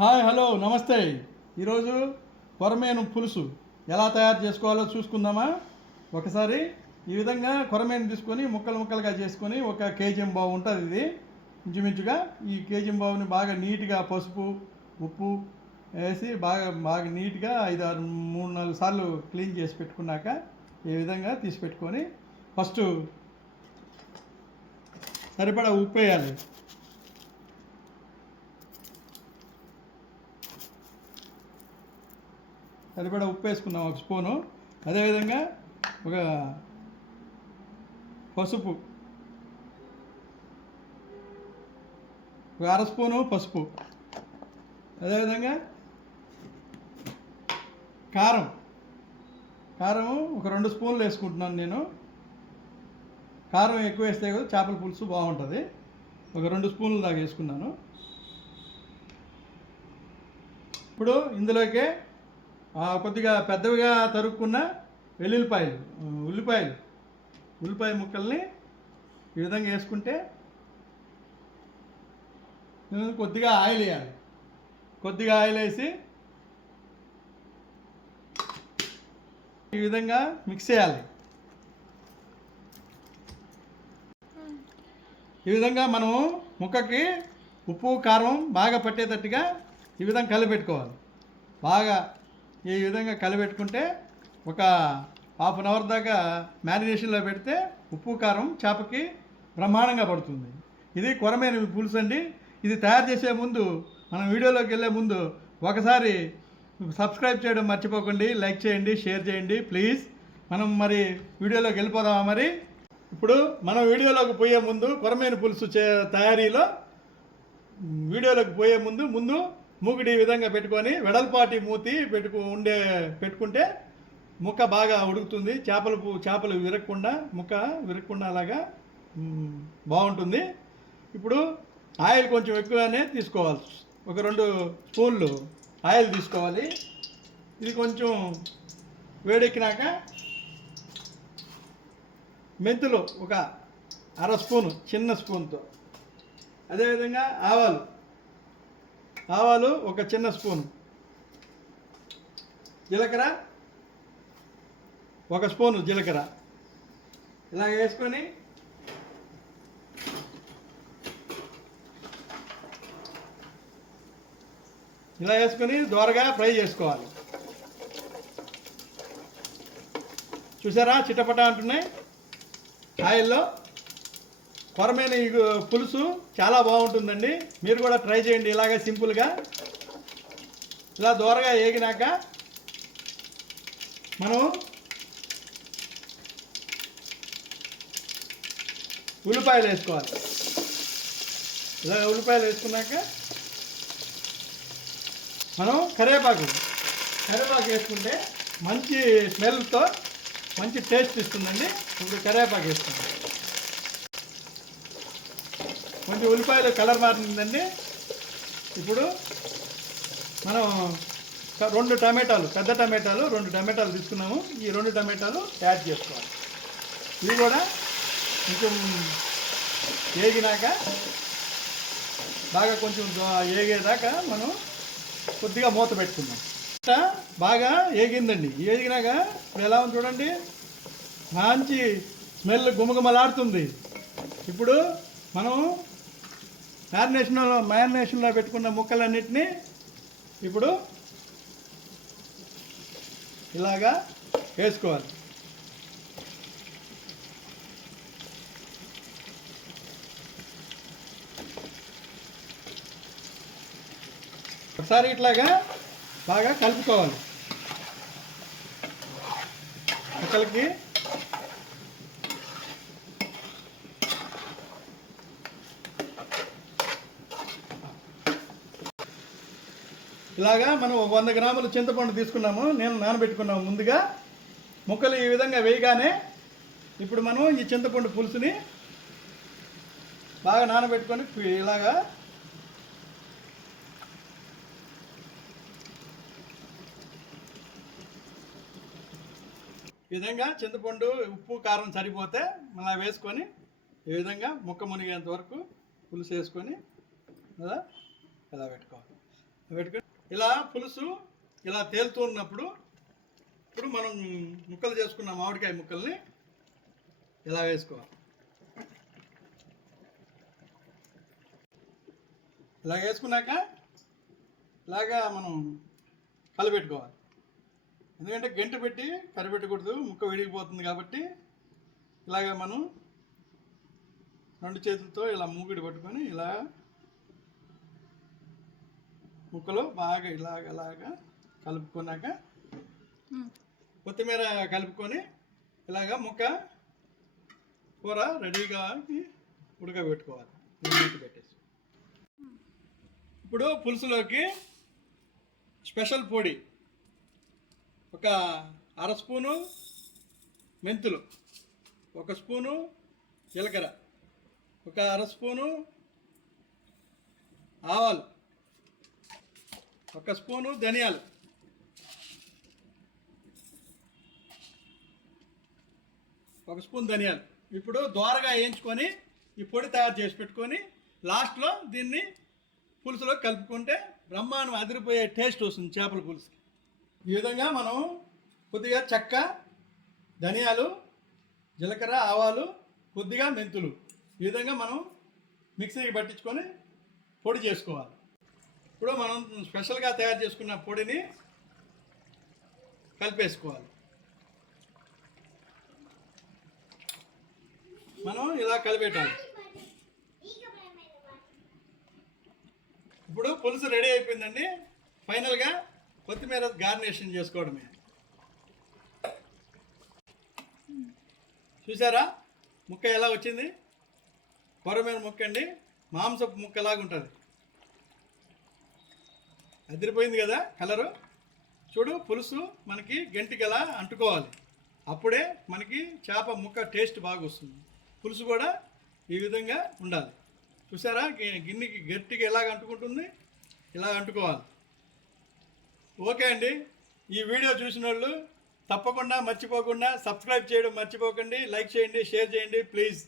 Hi hello నమస్తే. ఈరోజు కొరమేను పులుసు ఎలా తయారు చేసుకోవాలో చూసుకుందామా? ఒకసారి ఈ విధంగా కొరమేను తీసుకొని ముక్కలు ముక్కలుగా చేసుకొని ఒక కేజీఎం బావు ఉంటుంది ఇది. ఇంచుమించుగా ఈ కేజీఎం బావుని బాగా నీట్గా పసుపు ఉప్పు వేసి బాగా బాగా నీట్గా ఐదు ఆరు మూడు నాలుగు సార్లు క్లీన్ చేసి పెట్టుకున్నాక ఈ విధంగా తీసి పెట్టుకొని ఫస్ట్ సరిపడా ఉప్పు వేయాలి. సరిపడా ఉప్పు వేసుకున్నాం ఒక స్పూను. అదేవిధంగా ఒక పసుపు. ఒక అర స్పూను పసుపు. అదేవిధంగా కారం. కారం ఒక రెండు స్పూన్లు వేసుకుంటున్నాను నేను. కారం ఎక్కువ వేస్తే కదా చేపల పులుసు బాగుంటుంది. ఒక రెండు స్పూన్లు దాకా వేసుకున్నాను. ఇప్పుడు ఇందులోకే కొద్దిగా పెద్దవిగా తరుక్కున్న వెల్లుల్లిపాయలు ఉల్లిపాయలు. ఉల్లిపాయ ముక్కల్ని ఈ విధంగా వేసుకుంటే కొద్దిగా ఆయిల్ వేయాలి. కొద్దిగా ఆయిల్ వేసి ఈ విధంగా మిక్స్ చేయాలి. ఈ విధంగా మనము ముక్కకి ఉప్పు కారం బాగా పట్టేటట్టుగా ఈ విధంగా కలిపెట్టుకోవాలి. బాగా ఈ విధంగా కలబెట్టుకుంటే ఒక హాఫ్ అన్ అవర్ దాకా మ్యారినేషన్లో పెడితే ఉప్పు కారం చేపకి బ్రహ్మాండంగా పడుతుంది. ఇది కొరమైన పులుసు అండి. ఇది తయారు చేసే ముందు మనం వీడియోలోకి వెళ్ళే ముందు ఒకసారి సబ్స్క్రైబ్ చేయడం మర్చిపోకండి లైక్ చేయండి షేర్ చేయండి ప్లీజ్. మనం మరి వీడియోలోకి వెళ్ళిపోదామా మరి? ఇప్పుడు మనం వీడియోలోకి పోయే ముందు కొరమైన పులుసు చే తయారీలో వీడియోలోకి పోయే ముందు ముందు మూగిడి ఈ విధంగా పెట్టుకొని వెడల్పాటి మూతి పెట్టుకు ఉండే పెట్టుకుంటే ముక్క బాగా ఉడుకుతుంది. చేపలు చేపలు విరగకుండా ముక్క విరగకుండా అలాగా బాగుంటుంది. ఇప్పుడు ఆయిల్ కొంచెం ఎక్కువగానే తీసుకోవాలి. ఒక రెండు స్పూన్లు ఆయిల్ తీసుకోవాలి. ఇది కొంచెం వేడెక్కినాక మెంతులు ఒక అర స్పూను చిన్న స్పూన్తో. అదేవిధంగా ఆవాలు. ఆవాలు ఒక చిన్న స్పూన్. జీలకర్ర ఒక స్పూను జీలకర్ర. ఇలా వేసుకొని ఇలా వేసుకొని దోరగా ఫ్రై చేసుకోవాలి. చూసారా చిట్టపట అంటున్నాయి? ఆయిల్లో కొరమైన ఈ పులుసు చాలా బాగుంటుందండి. మీరు కూడా ట్రై చేయండి ఇలాగా సింపుల్గా ఇలా దూరగా ఏగినాక మనం ఉల్లిపాయలు వేసుకోవాలి. ఇలా ఉల్లిపాయలు వేసుకున్నాక మనం కరివేపాకు కరివేపాకు వేసుకుంటే మంచి స్మెల్తో మంచి టేస్ట్ ఇస్తుందండి. ఇప్పుడు కరివేపాకు వేసుకుంటాం కొంచెం ఉల్లిపాయలు కలర్ మారిందండి ఇప్పుడు మనం రెండు టమాటాలు పెద్ద టమాటాలు రెండు టమాటాలు తీసుకున్నాము. ఈ రెండు టమాటాలు యాడ్ చేసుకోవాలి. ఇవి కూడా కొంచెం వేగినాక బాగా కొంచెం ఏగేదాకా మనం కొద్దిగా మూత పెట్టుకుందాం. బాగా ఏగిందండి ఏగినాక ఇప్పుడు ఎలా ఉంది చూడండి. మంచి స్మెల్ గుమగుమలాడుతుంది. ఇప్పుడు మనం మ్యారినేషన్లో మ్యారినేషన్లో పెట్టుకున్న ముక్కలన్నిటినీ ఇప్పుడు ఇలాగా వేసుకోవాలి. ఒకసారి ఇట్లాగా బాగా కలుపుకోవాలి. ముక్కలకి ఇలాగా మనం ఒక వంద గ్రాములు చింతపండు తీసుకున్నాము నేను నానబెట్టుకున్నాము ముందుగా. ముక్కలు ఈ విధంగా వేయగానే ఇప్పుడు మనం ఈ చింతపండు పులుసుని బాగా నానబెట్టుకొని ఇలాగా ఈ విధంగా చింతపండు ఉప్పు కారం సరిపోతే మళ్ళీ వేసుకొని ఈ విధంగా ముక్క మునిగేంత వరకు పులుసు వేసుకొని ఇలా పెట్టుకోవాలి? పెట్టుకొని ఇలా పులుసు ఇలా తేలుతూ ఉన్నప్పుడు ఇప్పుడు మనం ముక్కలు చేసుకున్న మామిడికాయ ముక్కల్ని ఇలా వేసుకోవాలి. ఇలా వేసుకున్నాక ఇలాగా మనం కలిపెట్టుకోవాలి ఎందుకంటే గంట పెట్టి కరిపెట్టకూడదు ముక్క విడిగిపోతుంది కాబట్టి ఇలాగ మనం రెండు చేతులతో ఇలా మూగిడి పట్టుకొని ఇలా ముక్కలు బాగా ఇలాగ ఇలాగా కలుపుకున్నాక కొత్తిమీర కలుపుకొని ఇలాగ ముక్క కూర రెడీగా ఉడకబెట్టుకోవాలి. మూత పెట్టేసి. ఇప్పుడు పులుసులోకి స్పెషల్ పొడి. ఒక అర స్పూను మెంతులు ఒక స్పూను జీలకర్ర ఒక అర స్పూను ఆవాలు ఒక స్పూను ధనియాలు. ఒక స్పూన్ ధనియాలు. ఇప్పుడు దోరగా వేయించుకొని ఈ పొడి తయారు చేసి పెట్టుకొని లాస్ట్లో దీన్ని పులుసులో కలుపుకుంటే బ్రహ్మాండం అదిరిపోయే టేస్ట్ వస్తుంది చేపల పులుసుకి. ఈ విధంగా మనం కొద్దిగా చెక్క ధనియాలు జీలకర్ర ఆవాలు కొద్దిగా మెంతులు ఈ విధంగా మనం మిక్సీకి పట్టించుకొని పొడి చేసుకోవాలి. ఇప్పుడు మనం స్పెషల్గా తయారు చేసుకున్న పొడిని కలిపేసుకోవాలి. మనం ఇలా కలిపేటాలి ఇప్పుడు పులుసు రెడీ అయిపోయిందండి. ఫైనల్గా కొత్తిమీర గార్నిషన్ చేసుకోవడమే. చూసారా? ముక్క ఎలా వచ్చింది? కొరమీర ముక్క అండి మాంసపు ముక్క ఉంటుంది అదిరిపోయింది కదా కలరు? చూడు పులుసు మనకి గంటికి ఎలా అంటుకోవాలి. అప్పుడే మనకి చేప ముక్క టేస్ట్ బాగా వస్తుంది. పులుసు కూడా ఈ విధంగా ఉండాలి. చూసారా? గిన్నెకి గట్టిగా ఎలాగ అంటుకుంటుంది? ఇలా అంటుకోవాలి. ఓకే అండి. ఈ వీడియో చూసిన వాళ్ళు తప్పకుండా మర్చిపోకుండా సబ్స్క్రైబ్ చేయడం మర్చిపోకండి. లైక్ చేయండి షేర్ చేయండి. ప్లీజ్.